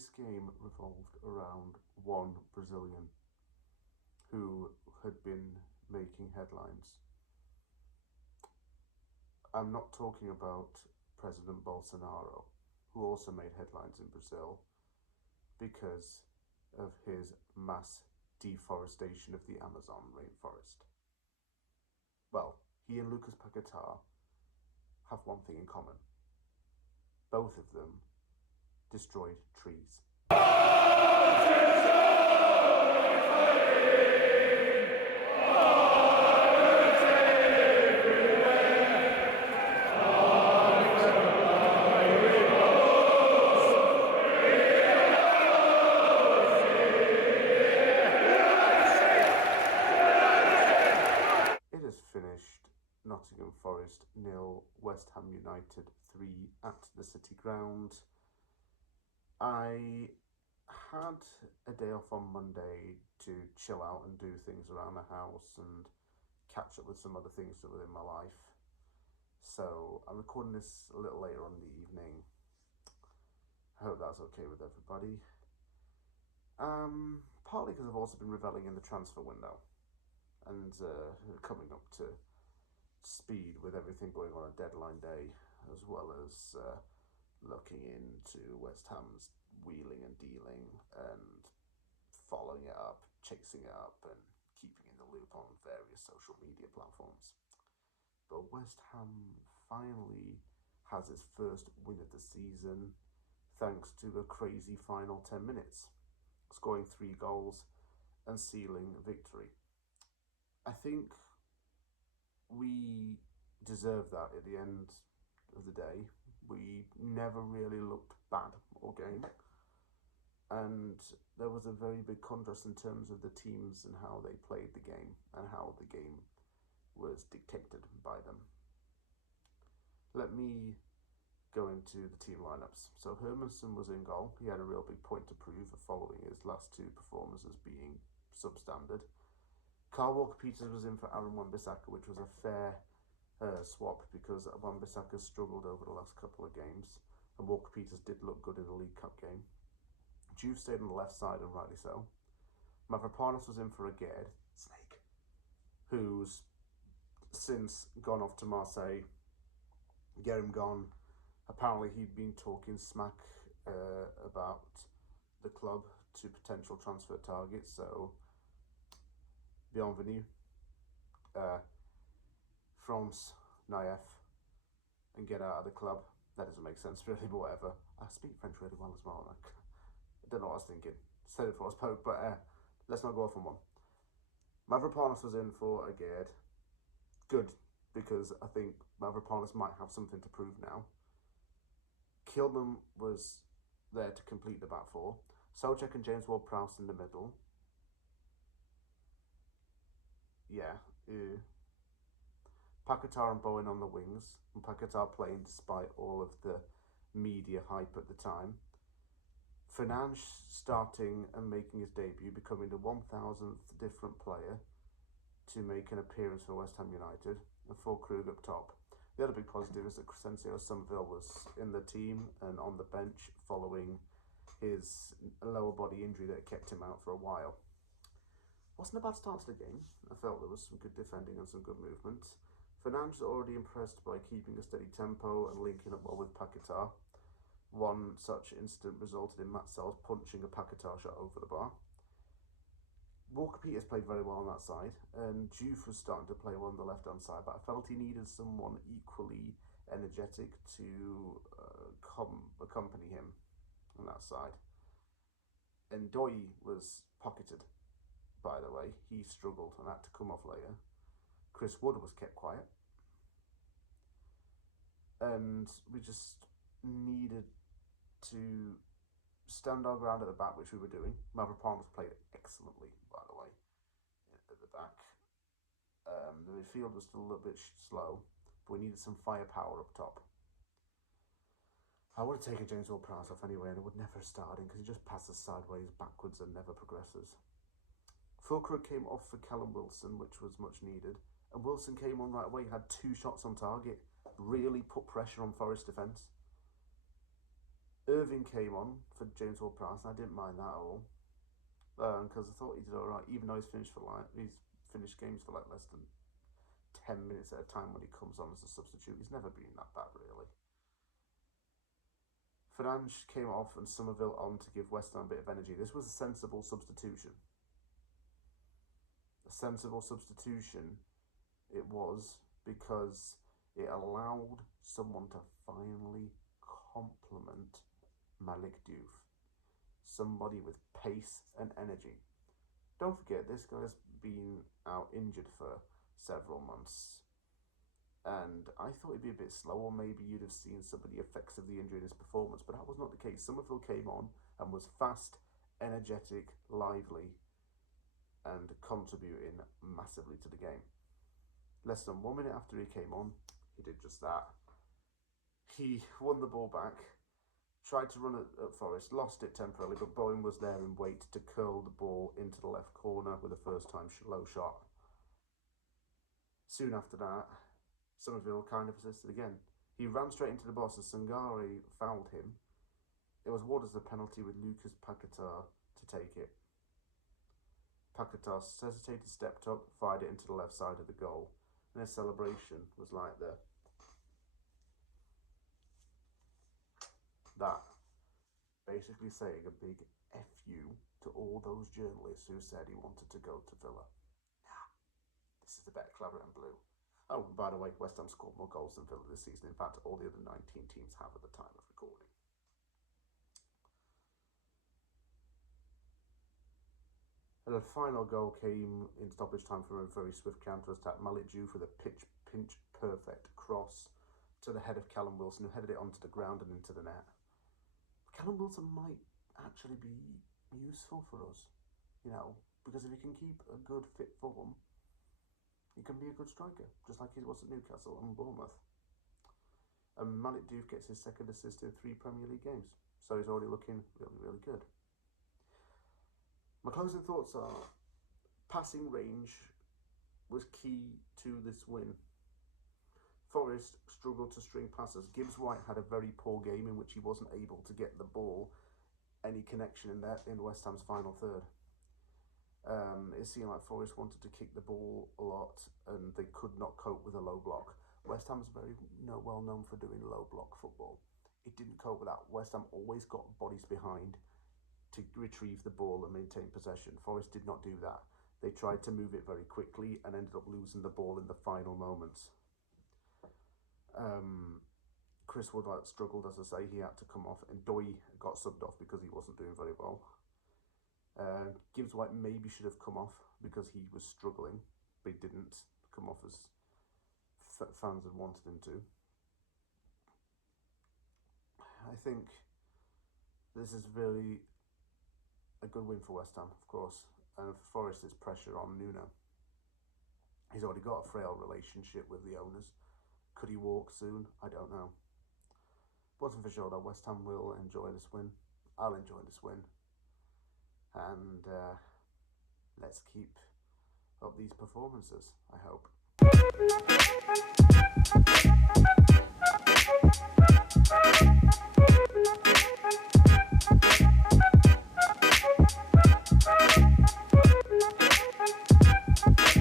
this game revolved around one Brazilian who had been making headlines. I'm not talking about President Bolsonaro, who also made headlines in Brazil because of his mass deforestation of the Amazon rainforest. Well, he and Lucas Paquetá have one thing in common. Both of them destroyed trees. It has finished Nottingham Forest 0, West Ham United 3 at the City Ground. I had a day off on Monday to chill out and do things around the house and catch up with some other things that were in my life. So I'm recording this a little later on in the evening. I hope that's okay with everybody. Partly because I've also been reveling in the transfer window and coming up to speed with everything going on deadline day, as well as looking into West Ham's wheeling and dealing and following it up, chasing it up, and keeping in the loop on various social media platforms. But West Ham finally has its first win of the season thanks to a crazy final 10 minutes, scoring 3 goals and sealing victory. I think we deserve that at the end of the day. We never really looked bad all game, and there was a very big contrast in terms of the teams and how they played the game and how the game was dictated by them. Let me go into the team lineups. So Hermanson was in goal. He had a real big point to prove following his last 2 performances being substandard. Carl Walker-Peters was in for Aaron Wan-Bissaka, which was a fair swap because Wan-Bissaka struggled over the last couple of games, and Walker-Peters did look good in the League Cup game. Juve stayed on the left side, and rightly so. Mavropanos was in for a Gerd, Snake, who's since gone off to Marseille. Get him gone. Apparently he'd been talking smack about the club to potential transfer targets, so bienvenue. France, Naif, and get out of the club. That doesn't make sense really, but whatever. I speak French really well as well. I don't know what I was thinking. Said it before I spoke, but let's not go off on one. Mavropanos was in for a Gerd. Good, because I think Mavropanos might have something to prove now. Kilman was there to complete the back 4. Soucek and James Ward-Prowse in the middle. Yeah. Paquetá and Bowen on the wings, and Paquetá playing despite all of the media hype at the time. Fernandes starting and making his debut, becoming the 1,000th different player to make an appearance for West Ham United, and Füllkrug up top. The other big positive is that Crescencio Somerville was in the team and on the bench following his lower body injury that kept him out for a while. Wasn't a bad start to the game. I felt there was some good defending and some good movement. Fernandes already impressed by keeping a steady tempo and linking up well with Paquetá. One such incident resulted in Matt Sells punching a Paquetá shot over the bar. Walker-Peters played very well on that side, and Juve was starting to play well on the left-hand side, but I felt he needed someone equally energetic to accompany him on that side. And Doy was pocketed, by the way. He struggled and had to come off later. Chris Wood was kept quiet. And we just needed to stand our ground at the back, which we were doing. Mavropanos played excellently, by the way, at the back. The midfield was still a little bit slow, but we needed some firepower up top. I would have taken James Ward-Prowse off anyway, and it would never have started because he just passes sideways, backwards, and never progresses. Füllkrug came off for Callum Wilson, which was much needed, and Wilson came on right away, had 2 shots on target, really put pressure on Forest defence. Irving came on for James Ward-Prowse, and I didn't mind that at all because I thought he did all right, even though he's finished games for like less than 10 minutes at a time when he comes on as a substitute. He's never been that bad really. Fernandes came off and Somerville on to give West Ham a bit of energy. This was a sensible substitution. A sensible substitution it was because it allowed someone to finally complement Malik Diouf. Somebody with pace and energy. Don't forget, this guy's been out injured for several months. And I thought he'd be a bit slower. Maybe you'd have seen some of the effects of the injury in his performance, but that was not the case. Somerville came on and was fast, energetic, lively, and contributing massively to the game. Less than 1 minute after he came on, he did just that. He won the ball back, tried to run at Forest, lost it temporarily, but Bowen was there in wait to curl the ball into the left corner with a first-time low shot. Soon after that, Somerville kind of persisted again. He ran straight into the box as Sangare fouled him. It was awarded as a penalty with Lucas Paquetá to take it. Paquetá hesitated, stepped up, fired it into the left side of the goal. And his celebration was like that, basically saying a big F you to all those journalists who said he wanted to go to Villa. Nah, this is the better claret and blue. Oh, and by the way, West Ham scored more goals than Villa this season. In fact, all the other 19 teams have at the time of recording. And the final goal came in stoppage time from a very swift counter-attack. Malik Diouf with a pinch perfect cross to the head of Callum Wilson, who headed it onto the ground and into the net. Callum Wilson might actually be useful for us, because if he can keep a good fit form, he can be a good striker, just like he was at Newcastle and Bournemouth. And Malik Diouf gets his second assist in 3 Premier League games, so he's already looking really, really good. My closing thoughts are, passing range was key to this win. Forest struggled to string passes. Gibbs White had a very poor game in which he wasn't able to get the ball any connection in West Ham's final third. It seemed like Forest wanted to kick the ball a lot and they could not cope with a low block. West Ham's very well known for doing low block football. It didn't cope with that. West Ham always got bodies behind to retrieve the ball and maintain possession. Forest did not do that. They tried to move it very quickly and ended up losing the ball in the final moments. Chris Wood struggled, as I say. He had to come off, and Doy got subbed off because he wasn't doing very well. Gibbs White maybe should have come off because he was struggling, but he didn't come off as fans had wanted him to. I think this is really a good win for West Ham, of course, and for Forest it's pressure on Nuno. He's already got a frail relationship with the owners. Could he walk soon? I don't know. Wasn't for sure though. West Ham will enjoy this win. I'll enjoy this win. And let's keep up these performances, I hope.